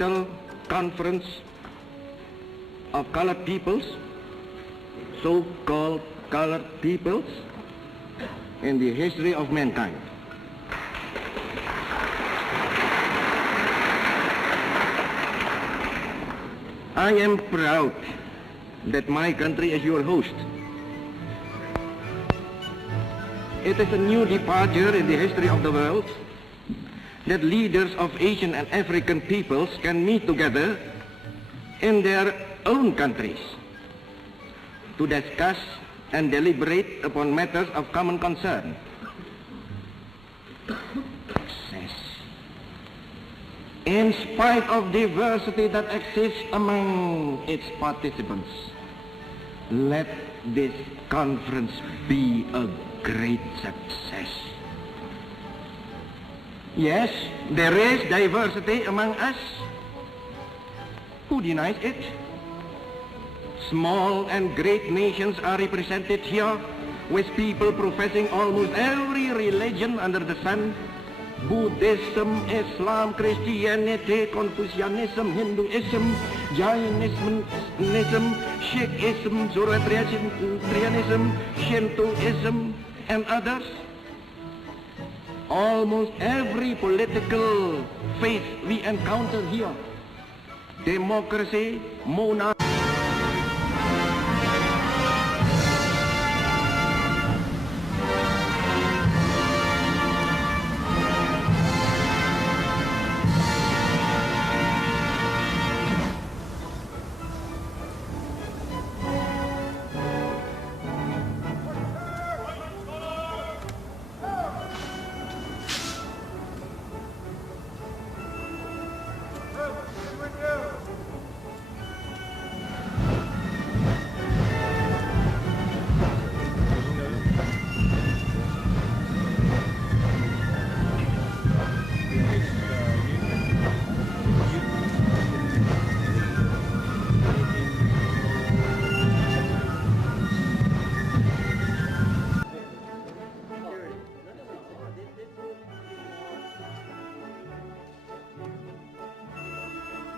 monumental conference of colored peoples, so-called colored peoples, in the history of mankind. I am proud that my country is your host. It is a new departure in the history of the world that leaders of Asian and African peoples can meet together in their own countries to discuss and deliberate upon matters of common concern. Success. In spite of diversity that exists among its participants, let this conference be a great success. Yes, there is diversity among us. Who denies it? Small and great nations are represented here with people professing almost every religion under the sun. Buddhism, Islam, Christianity, Confucianism, Hinduism, Jainism, Sikhism, Zoroastrianism, Shintoism, and others. Almost every political faith we encounter here. Democracy, monarchy.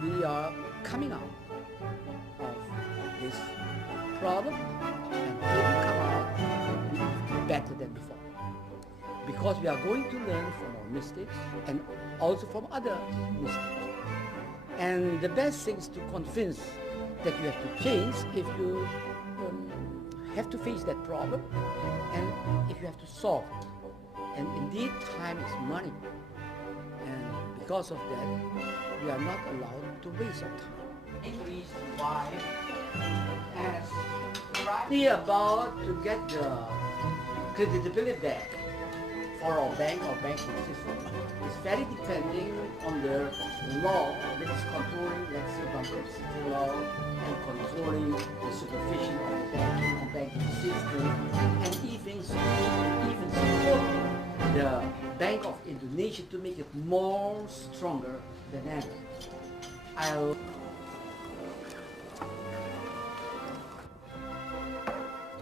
We are coming out of this problem and we will come out better than before. Because we are going to learn from our mistakes and also from other mistakes. And the best thing is to convince that you have to change if you have to face that problem and if you have to solve it. And indeed, time is money. And because of that, we are not allowed to waste our time. Inggris has really about to get the credibility back for our banking system. It's very depending on the law that is controlling, let's say, bankruptcy law and controlling the supervision of the banking system and even supporting the Bank of Indonesia to make it more stronger than ever.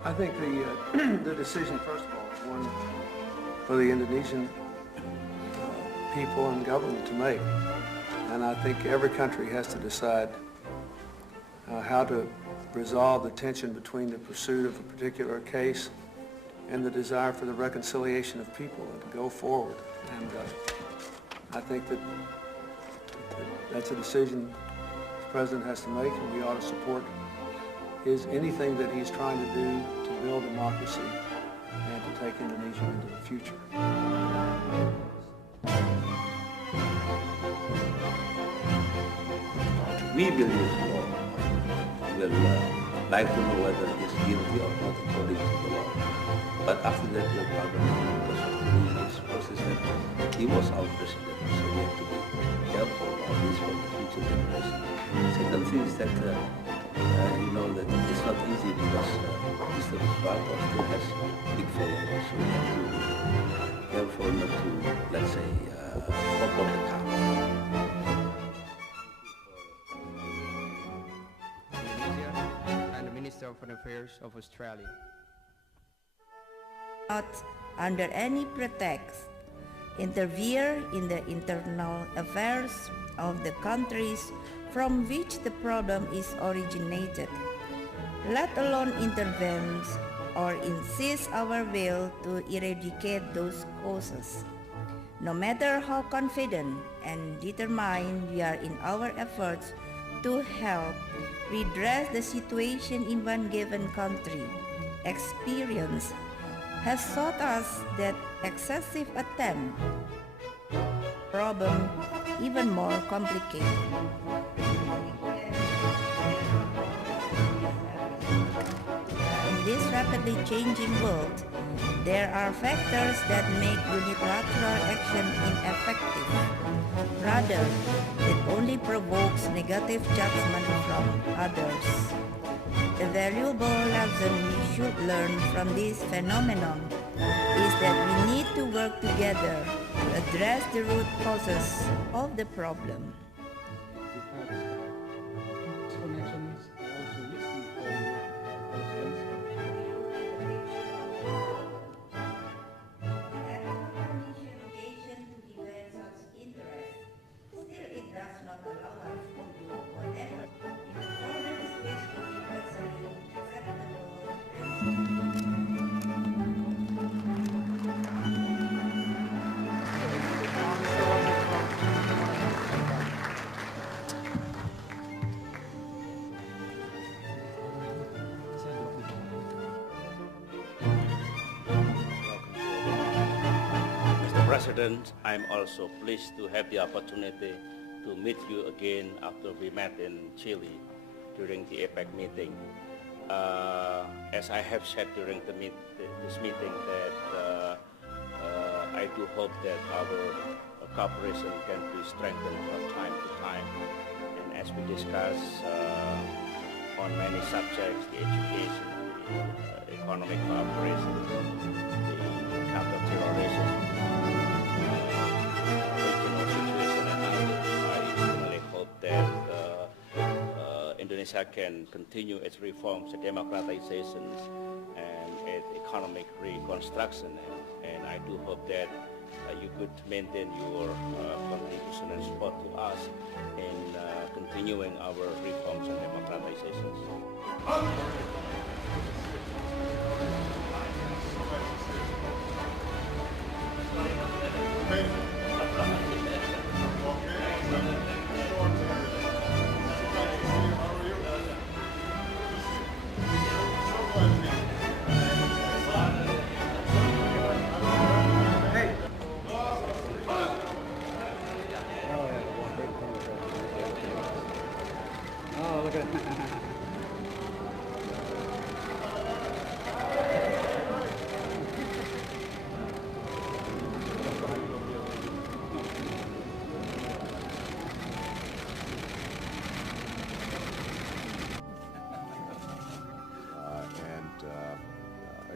I think the decision, first of all, is one for the Indonesian people and government to make. And I think every country has to decide how to resolve the tension between the pursuit of a particular case and the desire for the reconciliation of people and to go forward. And I think that that's a decision the President has to make, and we ought to support anything that he's trying to do to build democracy and to take Indonesia into the future. We believe law will like to know whether he is guilty or not according to the law. But after that, no problem, because of the process that he was our president, so we have to be careful about this for the future generation. Second thing is that you know that it's not easy because Mr. Suharto still has big followers, so we have to be careful not to, let's say, pop on the car. And the Minister of Foreign Affairs of Australia. Not under any pretext interfere in the internal affairs of the countries from which the problem is originated, let alone intervene or insist our will to eradicate those causes. No matter how confident and determined we are in our efforts to help redress the situation in one given country, experience has taught us that excessive attempt problem even more complicated. In this rapidly changing world, there are factors that make unilateral action ineffective. Rather, it only provokes negative judgment from others. A valuable lesson we should learn from this phenomenon is that we need to work together to address the root causes of the problem. President, I'm also pleased to have the opportunity to meet you again after we met in Chile during the APEC meeting. As I have said during this meeting, that I do hope that our cooperation can be strengthened from time to time. And as we discuss on many subjects, the education, the economic cooperation, the counter-terrorism, that Indonesia can continue its reforms, democratization, and its economic reconstruction. And I do hope that you could maintain your contribution and support to us in continuing our reforms and democratizations.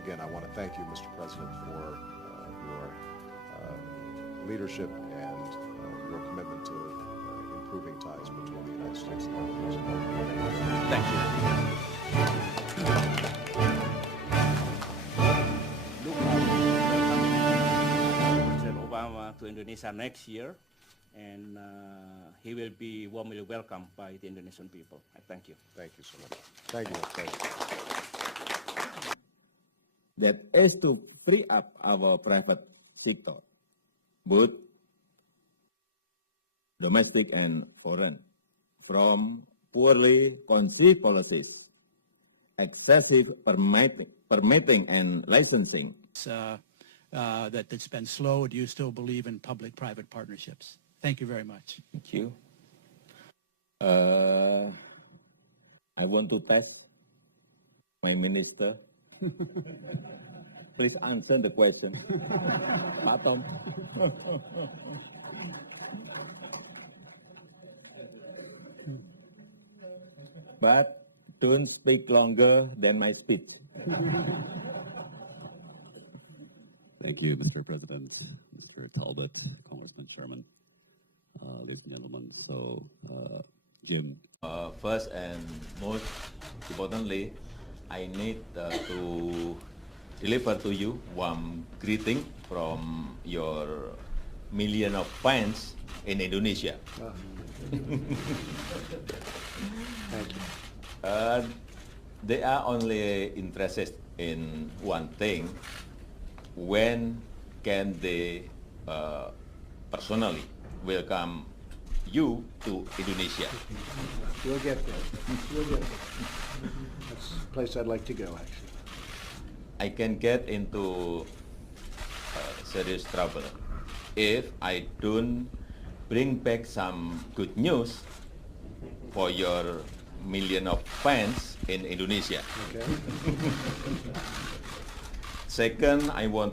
Again, I want to thank you, Mr. President, for your leadership and your commitment to improving ties between the United States and the Philippines. Thank you. President Obama to Indonesia next year, and he will be warmly welcomed by the Indonesian people. I thank you. Thank you so much. Thank you. Thank you. That is to free up our private sector, both domestic and foreign, from poorly conceived policies, excessive permitting and licensing. That's been slow. Do you still believe in public-private partnerships? Thank you very much. Thank you. I want to test my minister. Please answer the question. Pak Tom. But don't speak longer than my speech. Thank you, Mr. President, Mr. Talbot, Congressman Sherman, ladies and gentlemen. So, Jim. First and most importantly, I need to deliver to you warm greeting from your million of fans in Indonesia. Thank you. They are only interested in one thing: when can they personally welcome you to Indonesia? We'll get there. We'll get there. That's a place I'd like to go, actually. I can get into serious trouble if I don't bring back some good news for your million of fans in Indonesia. Okay. Second, I want